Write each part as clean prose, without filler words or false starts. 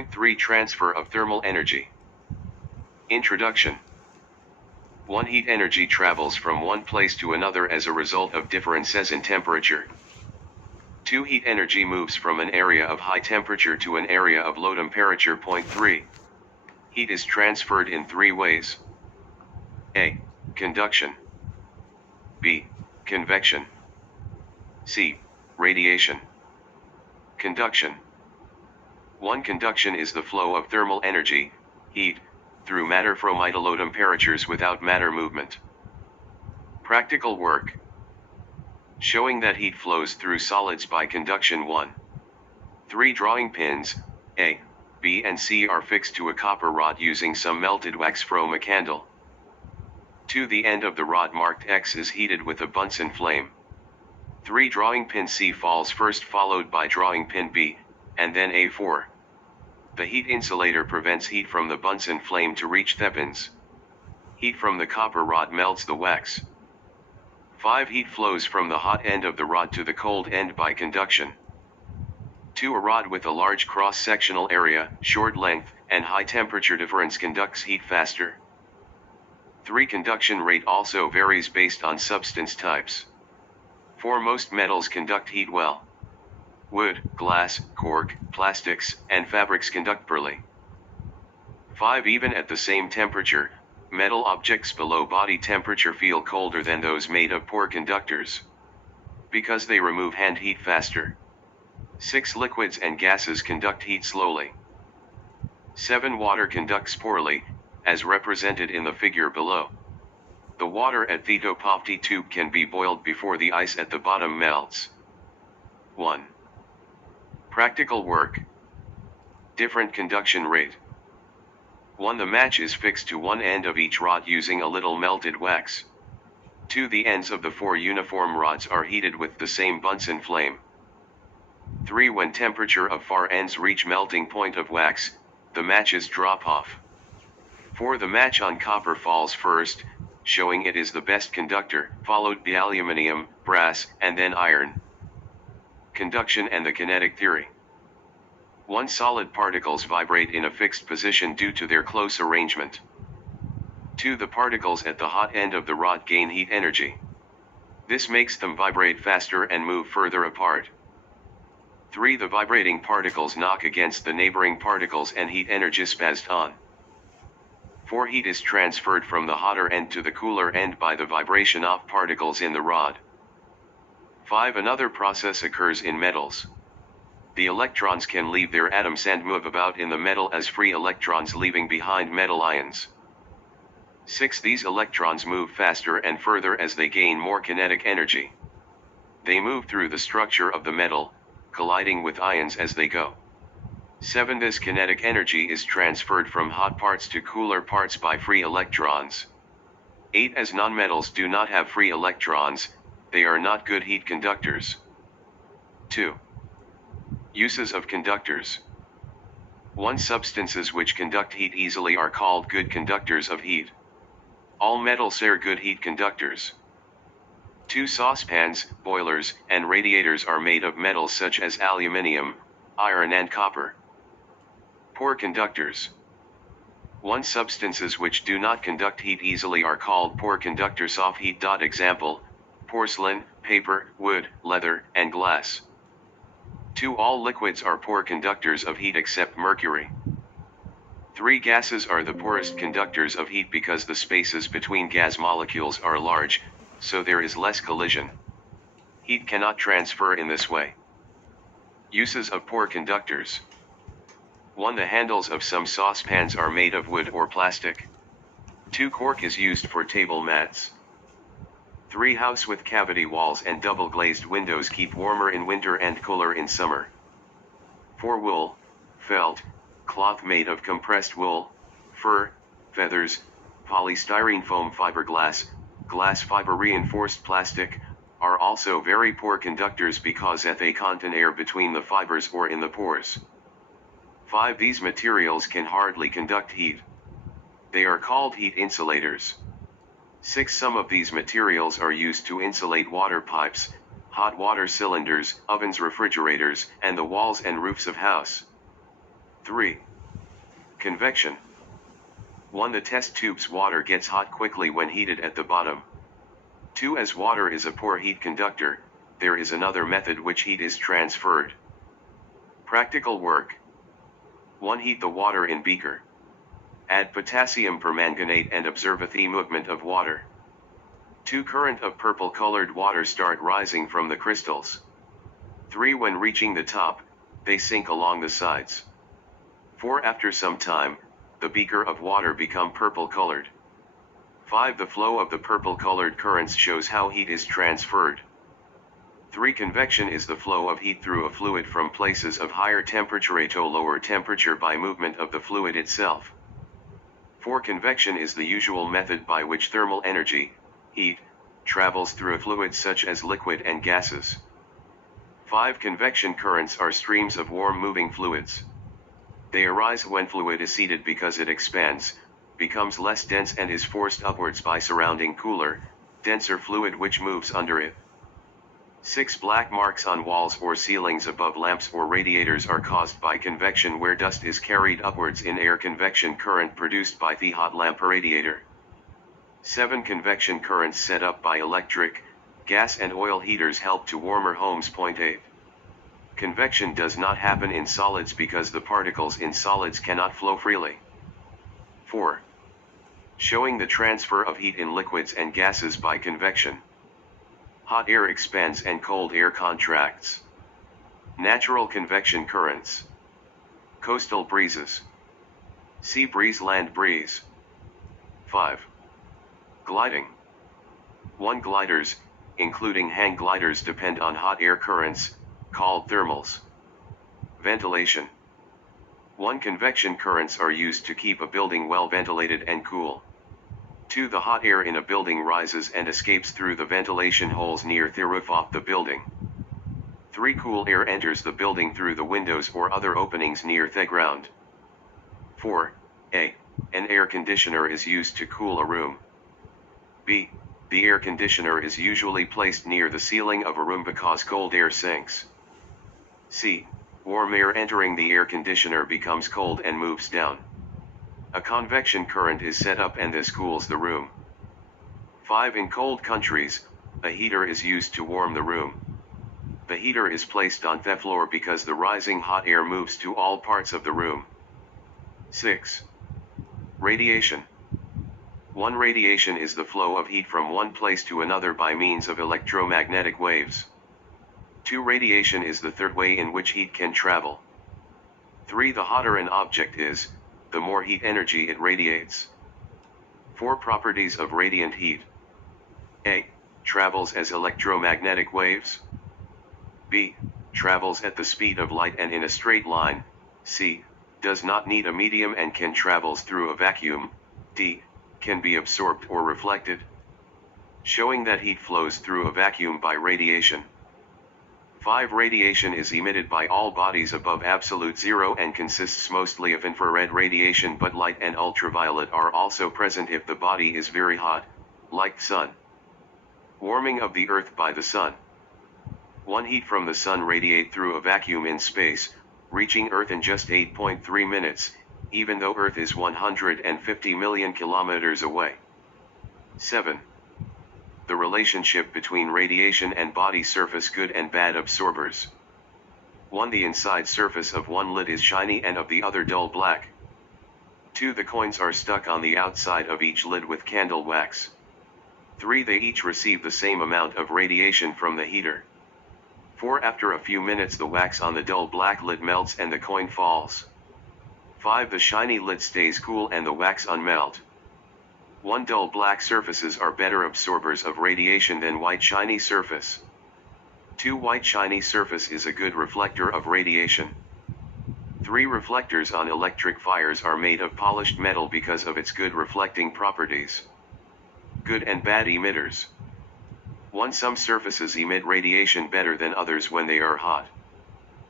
Point 3 Transfer of thermal energy. Introduction. 1. Heat energy travels from one place to another as a result of differences in temperature. 2. Heat energy moves from an area of high temperature to an area of low temperature. Point 3. Heat is transferred in 3 ways. A. Conduction. B. Convection. C. Radiation. Conduction. 1. Conduction is the flow of thermal energy, heat, through matter from high to low temperatures without matter movement. Practical work. Showing that heat flows through solids by conduction. 1. 3 drawing pins, A, B and C are fixed to a copper rod using some melted wax from a candle. 2. The end of the rod marked X is heated with a Bunsen flame. 3. Drawing pin C falls first, followed by drawing pin B, and then A4. The heat insulator prevents heat from the Bunsen flame to reach the pins. Heat from the copper rod melts the wax. 5. Heat flows from the hot end of the rod to the cold end by conduction. 2. A rod with a large cross-sectional area, short length, and high temperature difference conducts heat faster. 3. Conduction rate also varies based on substance types. 4. Most metals conduct heat well. Wood, glass, cork, plastics, and fabrics conduct poorly. 5. Even at the same temperature, metal objects below body temperature feel colder than those made of poor conductors, because they remove hand heat faster. 6. Liquids and gases conduct heat slowly. 7. Water conducts poorly, as represented in the figure below. The water at the top of the tube can be boiled before the ice at the bottom melts. 1. Practical work. Different conduction rate. 1. The match is fixed to one end of each rod using a little melted wax. 2. The ends of the 4 uniform rods are heated with the same Bunsen flame. 3. When temperature of far ends reach melting point of wax, the matches drop off. 4. The match on copper falls first, showing it is the best conductor, followed by aluminium, brass, and then iron. Conduction and the kinetic theory. 1. Solid particles vibrate in a fixed position due to their close arrangement. 2. The particles at the hot end of the rod gain heat energy. This makes them vibrate faster and move further apart. 3. The vibrating particles knock against the neighboring particles and heat energy is passed on. 4. Heat is transferred from the hotter end to the cooler end by the vibration of particles in the rod. 5. Another process occurs in metals. The electrons can leave their atoms and move about in the metal as free electrons, leaving behind metal ions. 6. These electrons move faster and further as they gain more kinetic energy. They move through the structure of the metal, colliding with ions as they go. 7. This kinetic energy is transferred from hot parts to cooler parts by free electrons. 8. As nonmetals do not have free electrons, they are not good heat conductors. 2. Uses of conductors. 1. Substances which conduct heat easily are called good conductors of heat. All metals are good heat conductors. 2. Saucepans, boilers, and radiators are made of metals such as aluminium, iron and copper. Poor conductors. 1. Substances which do not conduct heat easily are called poor conductors of heat. Example: porcelain, paper, wood, leather, and glass. 2. All liquids are poor conductors of heat except mercury. 3. Gases are the poorest conductors of heat because the spaces between gas molecules are large, so there is less collision. Heat cannot transfer in this way. Uses of poor conductors. 1. The handles of some saucepans are made of wood or plastic. 2. Cork is used for table mats. 3. House with cavity walls and double-glazed windows keep warmer in winter and cooler in summer. 4. Wool, felt, cloth made of compressed wool, fur, feathers, polystyrene foam, fiberglass, glass fiber, reinforced plastic, are also very poor conductors because they contain air between the fibers or in the pores. 5. These materials can hardly conduct heat. They are called heat insulators. 6. Some of these materials are used to insulate water pipes, hot water cylinders, ovens, refrigerators, and the walls and roofs of house. 3. Convection. 1. The test tube's water gets hot quickly when heated at the bottom. 2. As water is a poor heat conductor, there is another method which heat is transferred. Practical work. 1. Heat the water in beaker. Add potassium permanganate and observe the movement of water. 2. Current of purple-colored water start rising from the crystals. 3. When reaching the top, they sink along the sides. 4. After some time, the beaker of water become purple-colored. 5. The flow of the purple-colored currents shows how heat is transferred. 3. Convection is the flow of heat through a fluid from places of higher temperature to lower temperature by movement of the fluid itself. 4. Convection is the usual method by which thermal energy, heat, travels through a fluid such as liquid and gases. 5. Convection currents are streams of warm moving fluids. They arise when fluid is heated because it expands, becomes less dense and is forced upwards by surrounding cooler, denser fluid which moves under it. 6. Black marks on walls or ceilings above lamps or radiators are caused by convection where dust is carried upwards in air convection current produced by the hot lamp radiator. 7. Convection currents set up by electric, gas and oil heaters help to warmer homes. 8. Convection does not happen in solids because the particles in solids cannot flow freely. 4. Showing the transfer of heat in liquids and gases by convection. Hot air expands and cold air contracts. Natural convection currents. Coastal breezes. Sea breeze, land breeze. 5. Gliding. 1. Gliders, including hang gliders, depend on hot air currents, called thermals. Ventilation. 1. Convection currents are used to keep a building well ventilated and cool. 2. The hot air in a building rises and escapes through the ventilation holes near the roof of the building. 3. Cool air enters the building through the windows or other openings near the ground. 4. A. An air conditioner is used to cool a room. B. The air conditioner is usually placed near the ceiling of a room because cold air sinks. C. Warm air entering the air conditioner becomes cold and moves down. A convection current is set up and this cools the room. 5. In cold countries, a heater is used to warm the room. The heater is placed on the floor because the rising hot air moves to all parts of the room. 6. Radiation. 1. Radiation is the flow of heat from one place to another by means of electromagnetic waves. 2. Radiation is the third way in which heat can travel. 3. The hotter an object is, the more heat energy it radiates. 4. Properties of radiant heat. A. Travels as electromagnetic waves. B. Travels at the speed of light and in a straight line. C. Does not need a medium and can travels through a vacuum. D. Can be absorbed or reflected. Showing that heat flows through a vacuum by radiation. 5. Radiation is emitted by all bodies above absolute zero and consists mostly of infrared radiation, but light and ultraviolet are also present if the body is very hot, like the sun. Warming of the earth by the sun. 1. Heat from the sun radiate through a vacuum in space, reaching earth in just 8.3 minutes, even though earth is 150 million kilometers away. 7. The relationship between radiation and body surface, good and bad absorbers. 1. The inside surface of one lid is shiny and of the other dull black. 2. The coins are stuck on the outside of each lid with candle wax. 3. They each receive the same amount of radiation from the heater. 4. After a few minutes the wax on the dull black lid melts and the coin falls. 5. The shiny lid stays cool and the wax unmelt. 1. Dull black surfaces are better absorbers of radiation than white shiny surface. 2. White shiny surface is a good reflector of radiation. 3. Reflectors on electric fires are made of polished metal because of its good reflecting properties. Good and bad emitters. 1. Some surfaces emit radiation better than others when they are hot.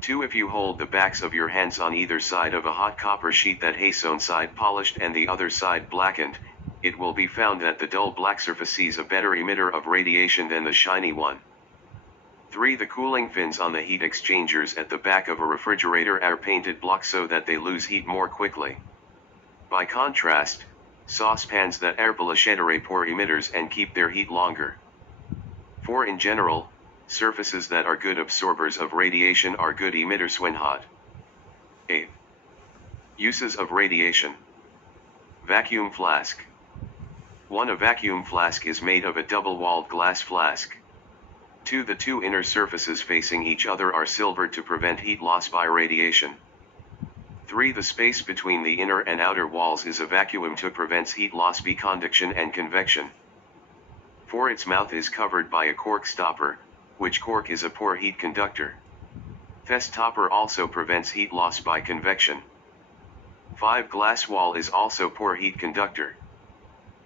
2. If you hold the backs of your hands on either side of a hot copper sheet that has one side polished and the other side blackened, it will be found that the dull black surface is a better emitter of radiation than the shiny one. 3. The cooling fins on the heat exchangers at the back of a refrigerator are painted black so that they lose heat more quickly. By contrast, saucepans that are are poor emitters and keep their heat longer. 4. In general, surfaces that are good absorbers of radiation are good emitters when hot. 8. Uses of radiation. Vacuum flask. 1. A vacuum flask is made of a double-walled glass flask. 2. The two inner surfaces facing each other are silvered to prevent heat loss by radiation. 3. The space between the inner and outer walls is a vacuum to prevent heat loss by conduction and convection. 4. Its mouth is covered by a cork stopper, which cork is a poor heat conductor. This topper also prevents heat loss by convection. 5. Glass wall is also poor heat conductor.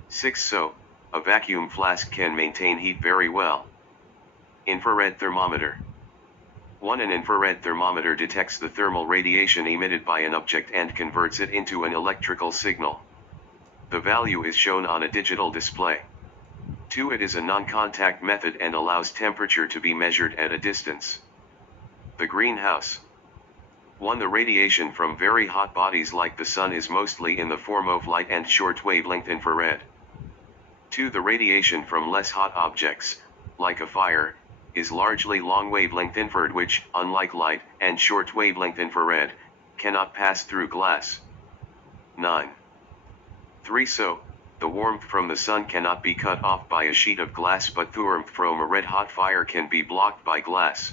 6. So, a vacuum flask can maintain heat very well. Infrared thermometer. 1. An infrared thermometer detects the thermal radiation emitted by an object and converts it into an electrical signal. The value is shown on a digital display. 2. It is a non-contact method and allows temperature to be measured at a distance. The greenhouse. 1. The radiation from very hot bodies like the sun is mostly in the form of light and short wavelength infrared. 2. The radiation from less hot objects, like a fire, is largely long wavelength infrared which, unlike light and short wavelength infrared, cannot pass through glass. 9. 3. So, the warmth from the sun cannot be cut off by a sheet of glass but the warmth from a red-hot fire can be blocked by glass.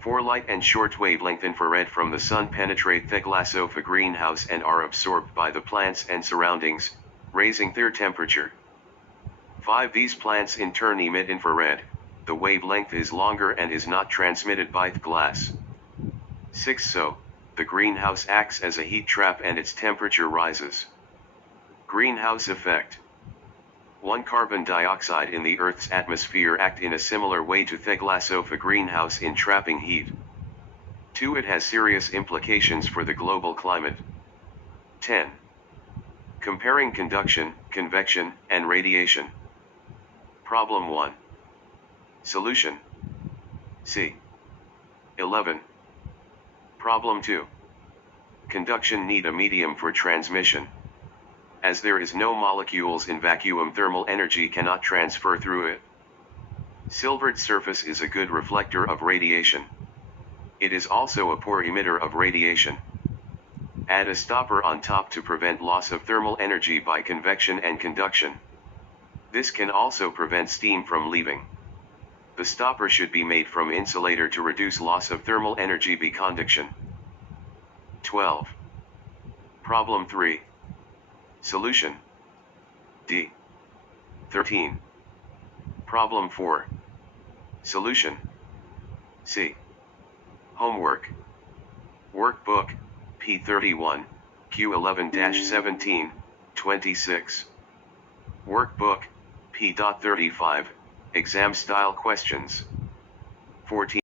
4. Light and short wavelength infrared from the sun penetrate the glass of a greenhouse and are absorbed by the plants and surroundings, raising their temperature. 5. These plants in turn emit infrared. The wavelength is longer and is not transmitted by the glass. 6. So, the greenhouse acts as a heat trap and its temperature rises. Greenhouse effect. 1. Carbon dioxide in the Earth's atmosphere act in a similar way to the glass of a greenhouse in trapping heat. 2. It has serious implications for the global climate. 10. Comparing conduction, convection, and radiation. Problem 1. Solution. C. 11. Problem 2. Conduction need a medium for transmission. As there is no molecules in vacuum, thermal energy cannot transfer through it. Silvered surface is a good reflector of radiation. It is also a poor emitter of radiation. Add a stopper on top to prevent loss of thermal energy by convection and conduction. This can also prevent steam from leaving. The stopper should be made from insulator to reduce loss of thermal energy by conduction. 12. Problem 3. Solution. D. 13. Problem 4. Solution. C. Homework. Workbook, P31, Q11-17, 26. Workbook, P.35, Exam-style questions. 14.